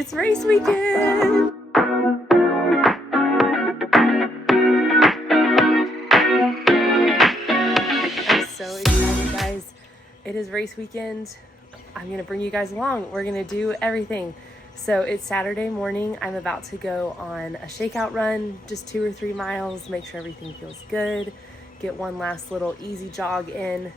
It's race weekend! I'm so excited, guys. It is race weekend. I'm gonna bring you guys along. We're gonna do everything. So it's Saturday morning. I'm about to go on a shakeout run, just 2 or 3 miles, make sure everything feels good, get one last little easy jog in,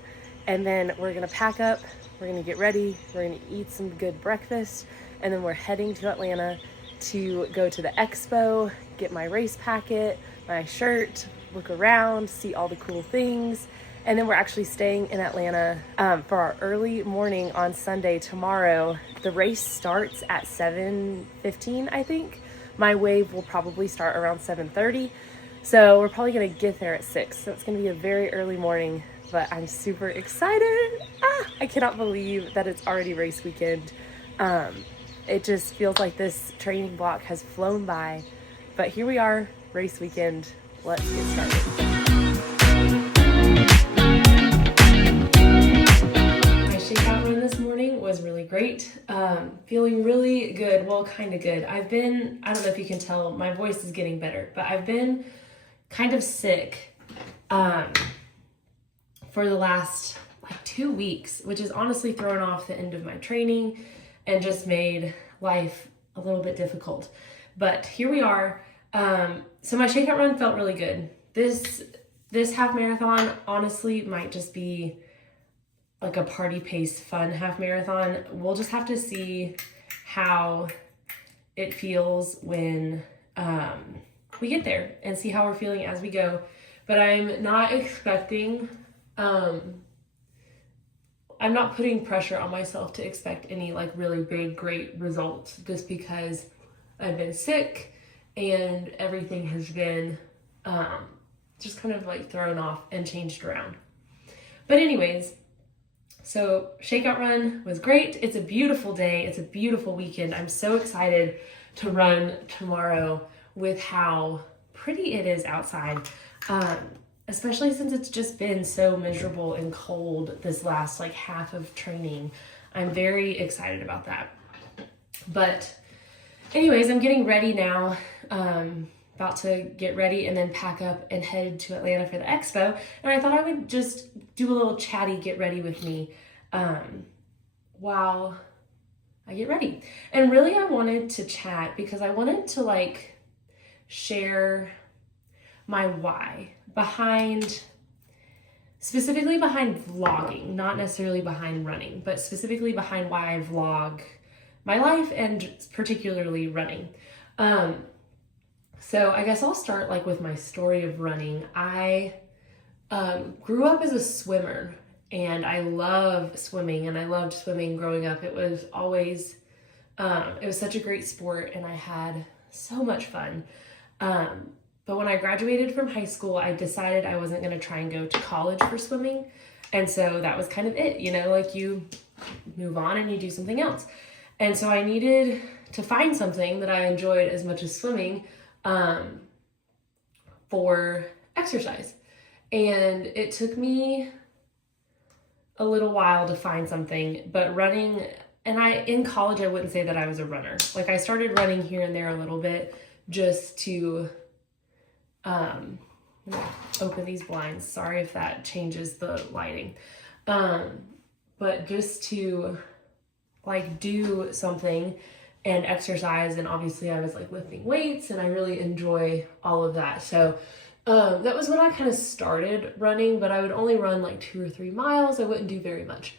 and then we're gonna pack up, we're gonna get ready, we're gonna eat some good breakfast, and then we're heading to Atlanta to go to the expo, get my race packet, my shirt, look around, see all the cool things. And then we're actually staying in Atlanta for our early morning on Sunday tomorrow. The race starts at 7:15, I think. My wave will probably start around 7:30. So we're probably gonna get there at 6. So it's gonna be a very early morning, but I'm super excited. I cannot believe that it's already race weekend. It just feels like this training block has flown by, but here we are, race weekend. Let's get started. My shakeout run this morning was really great. Feeling really good, well, kind of good. I don't know if you can tell, my voice is getting better, but I've been kind of sick for the last 2 weeks, which has honestly thrown off the end of my training and just made life a little bit difficult. But here we are. So my shakeout run felt really good. This half marathon honestly might just be like a party pace fun half marathon. We'll just have to see how it feels when we get there and see how we're feeling as we go. But I'm not expecting I'm not putting pressure on myself to expect any really big, great results just because I've been sick and everything has been just kind of thrown off and changed around. But anyways, so shakeout run was great. It's a beautiful day. It's a beautiful weekend. I'm so excited to run tomorrow with how pretty it is outside. Especially since it's just been so miserable and cold this last half of training. I'm very excited about that. But anyways, I'm getting ready now. About to get ready and then pack up and head to Atlanta for the expo. And I thought I would just do a little chatty get ready with me while I get ready. And really I wanted to chat because I wanted to share my why specifically behind vlogging, not necessarily behind running, but specifically behind why I vlog my life and particularly running. So I guess I'll start with my story of running. I grew up as a swimmer and I love swimming and I loved swimming growing up. It was always, it was such a great sport and I had so much fun. But when I graduated from high school, I decided I wasn't going to try and go to college for swimming. And so that was kind of it, you move on and you do something else. And so I needed to find something that I enjoyed as much as swimming for exercise. And it took me a little while to find something, but running, and in college, I wouldn't say that I was a runner. I started running here and there a little bit just to open these blinds. Sorry if that changes the lighting. But just to do something and exercise, and obviously I was lifting weights and I really enjoy all of that. So that was when I kind of started running, but I would only run 2 or 3 miles. I wouldn't do very much.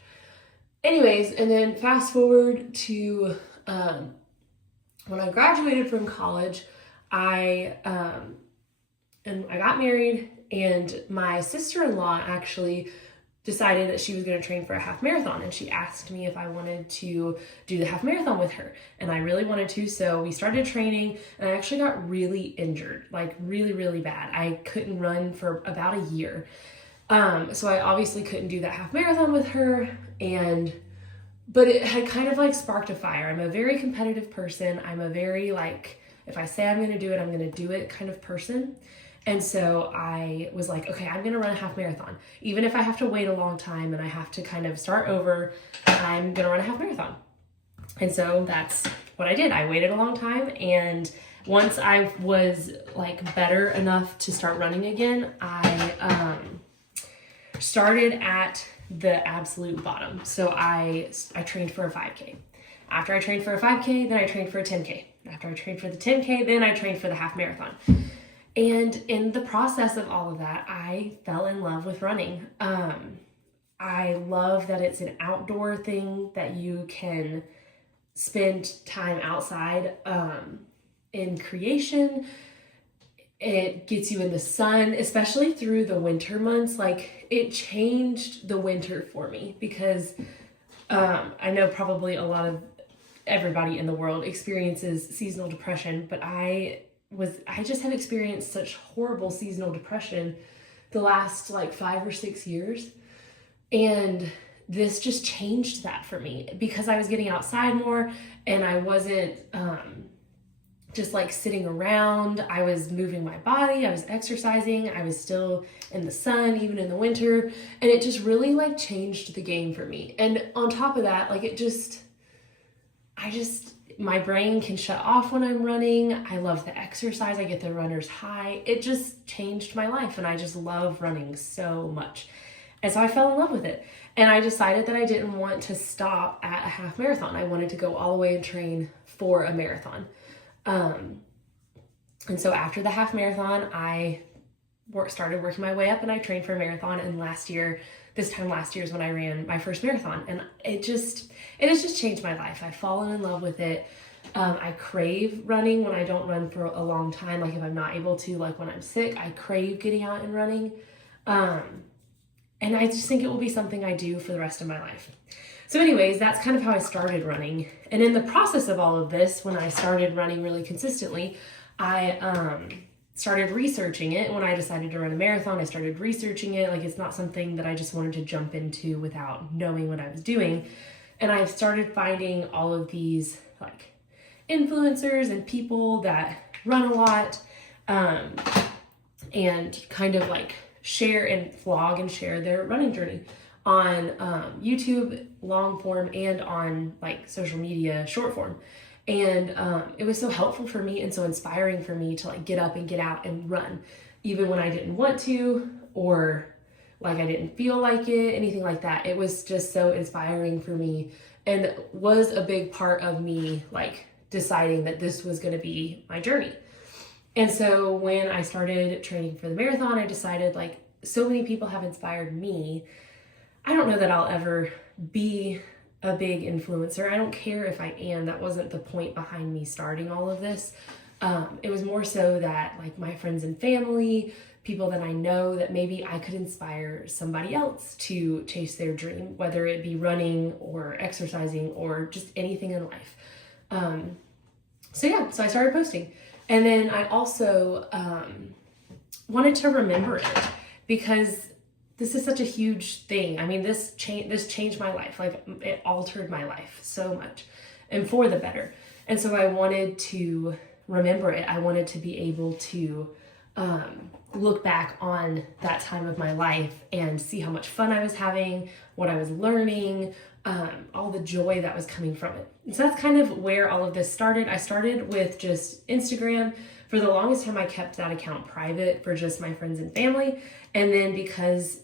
Anyways, and then fast forward to when I graduated from college, I got married, and my sister-in-law actually decided that she was going to train for a half marathon, and she asked me if I wanted to do the half marathon with her, and I really wanted to, so we started training, and I actually got really injured, really, really bad. I couldn't run for about a year, so I obviously couldn't do that half marathon with her, but it had kind of sparked a fire. I'm a very competitive person. I'm a very if I say I'm going to do it, I'm going to do it kind of person. And so I was okay, I'm going to run a half marathon. Even if I have to wait a long time and I have to kind of start over, I'm going to run a half marathon. And so that's what I did. I waited a long time, and once I was like better enough to start running again, I started at the absolute bottom. So I trained for a 5K. After I trained for a 5K, then I trained for a 10K. After I trained for the 10K, then I trained for the half marathon. And in the process of all of that, I fell in love with running. I love that it's an outdoor thing, that you can spend time outside in creation. It gets you in the sun, especially through the winter months. Like, it changed the winter for me, because I know probably a lot of everybody in the world experiences seasonal depression, but I just have experienced such horrible seasonal depression the last like 5 or 6 years. And this just changed that for me, because I was getting outside more, and I wasn't just like sitting around. I was moving my body, I was exercising, I was still in the sun, even in the winter. And it just really like changed the game for me. And on top of that, like my brain can shut off when I'm running. I love the exercise. I get the runner's high. It just changed my life, and I just love running so much. And so I fell in love with it. And I decided that I didn't want to stop at a half marathon. I wanted to go all the way and train for a marathon. And so after the half marathon, I started working my way up, and I trained for a marathon. And this time last year is when I ran my first marathon. And it has just changed my life. I've fallen in love with it. I crave running when I don't run for a long time. Like, if I'm not able to, like when I'm sick, I crave getting out and running. And I just think it will be something I do for the rest of my life. So anyways, that's kind of how I started running. And in the process of all of this, when I started running really consistently, I started researching it. When I decided to run a marathon, I started researching it. Like, it's not something that I just wanted to jump into without knowing what I was doing. And I started finding all of these like influencers and people that run a lot, and kind of like share and vlog and share their running journey on YouTube long form, and on like social media short form. And it was so helpful for me, and so inspiring for me to like get up and get out and run, even when I didn't want to, or like I didn't feel like it, anything like that. It was just so inspiring for me, and was a big part of me like deciding that this was going to be my journey. And so when I started training for the marathon, I decided, like, so many people have inspired me. I don't know that I'll ever be a big influencer. I don't care if I am. That wasn't the point behind me starting all of this. It was more so that, like, my friends and family, people that I know, that maybe I could inspire somebody else to chase their dream, whether it be running or exercising or just anything in life. So I started posting. And then I also wanted to remember it, because this is such a huge thing. I mean, this changed my life. Like, it altered my life so much, and for the better. And so I wanted to remember it. I wanted to be able to look back on that time of my life and see how much fun I was having, what I was learning, all the joy that was coming from it. And so that's kind of where all of this started. I started with just Instagram. For the longest time, I kept that account private for just my friends and family. And then because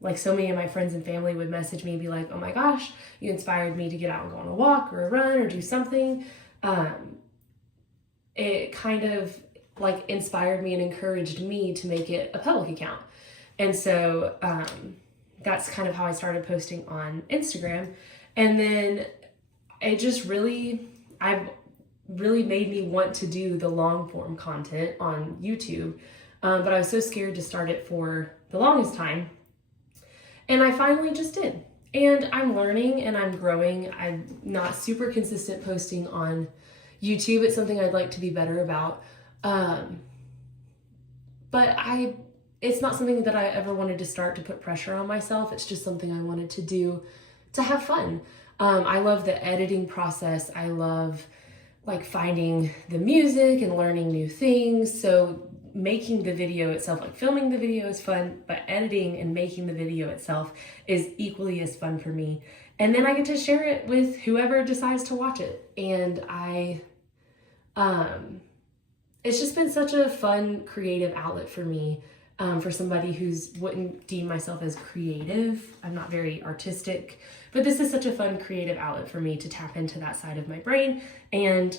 like so many of my friends and family would message me and be like, oh my gosh, you inspired me to get out and go on a walk or a run or do something. It kind of like inspired me and encouraged me to make it a public account. And so that's kind of how I started posting on Instagram. And then it just really made me want to do the long form content on YouTube. But I was so scared to start it for the longest time. And I finally just did. And I'm learning and I'm growing. I'm not super consistent posting on YouTube. It's something I'd like to be better about. But it's not something that I ever wanted to start to put pressure on myself. It's just something I wanted to do to have fun. I love the editing process. I love like finding the music and learning new things. So making the video itself, like filming the video is fun, but editing and making the video itself is equally as fun for me. And then I get to share it with whoever decides to watch it. And it's just been such a fun creative outlet for me. For somebody who's wouldn't deem myself as creative. I'm not very artistic, but this is such a fun creative outlet for me to tap into that side of my brain and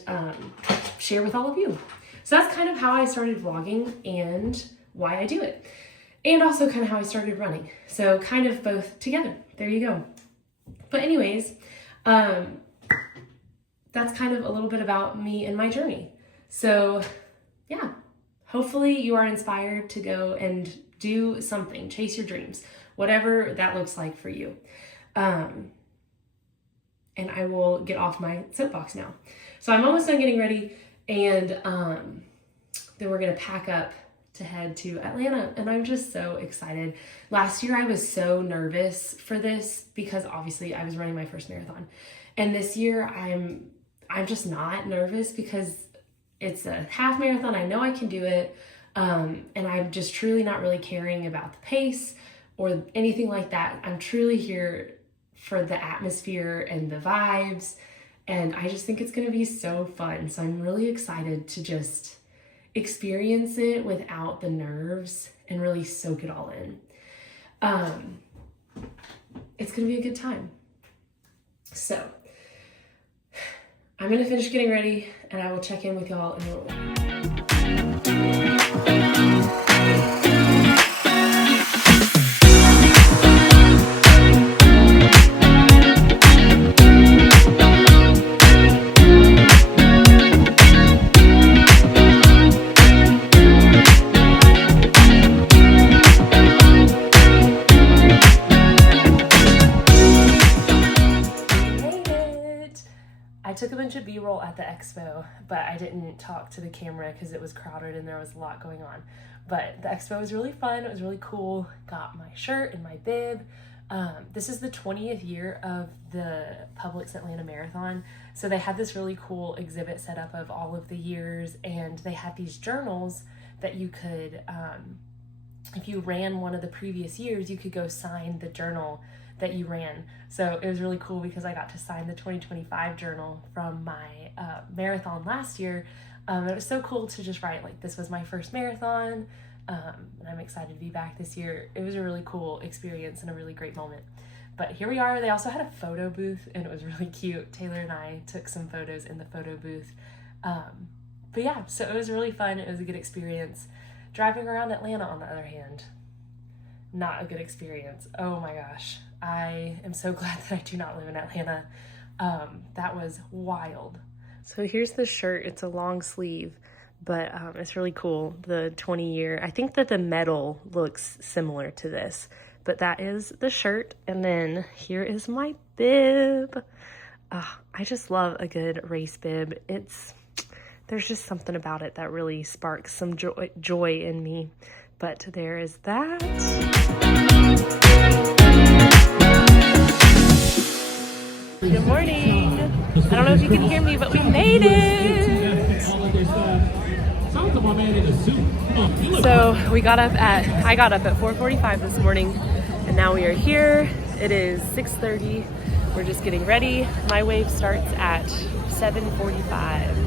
share with all of you. So that's kind of how I started vlogging and why I do it. And also kind of how I started running. So kind of both together. There you go. But anyways, that's kind of a little bit about me and my journey. So yeah. Hopefully you are inspired to go and do something, chase your dreams, whatever that looks like for you. And I will get off my soapbox now. So I'm almost done getting ready, and then we're gonna pack up to head to Atlanta, and I'm just so excited. Last year I was so nervous for this because obviously I was running my first marathon. And this year I'm just not nervous because it's a half marathon. I know I can do it. And I'm just truly not really caring about the pace or anything like that. I'm truly here for the atmosphere and the vibes. And I just think it's going to be so fun. So I'm really excited to just experience it without the nerves and really soak it all in. It's going to be a good time. So I'm going to finish getting ready, and I will check in with y'all in a little while. I took a bunch of B-roll at the expo, but I didn't talk to the camera because it was crowded and there was a lot going on. But the expo was really fun. It was really cool. Got my shirt and my bib. This is the 20th year of the Publix Atlanta Marathon. So they had this really cool exhibit set up of all of the years, and they had these journals that you could, if you ran one of the previous years, you could go sign the journal that you ran. So it was really cool because I got to sign the 2025 journal from my marathon last year. It was so cool to just write like, this was my first marathon, and I'm excited to be back this year. It was a really cool experience and a really great moment. But here we are. They also had a photo booth, and it was really cute. Taylor and I took some photos in the photo booth. But yeah, so it was really fun. It was a good experience. Driving around Atlanta, on the other hand, not a good experience. Oh my gosh. I am so glad that I do not live in Atlanta. That was wild. So here's the shirt. It's a long sleeve, but it's really cool. The 20-year, I think that the medal looks similar to this, but that is the shirt. And then here is my bib. I just love a good race bib. There's just something about it that really sparks some joy in me. But there is that. Good morning. I don't know if you can hear me, but we made it. So I got up at 4:45 this morning, and now we are here. It is 6:30. We're just getting ready. My wave starts at 7:45.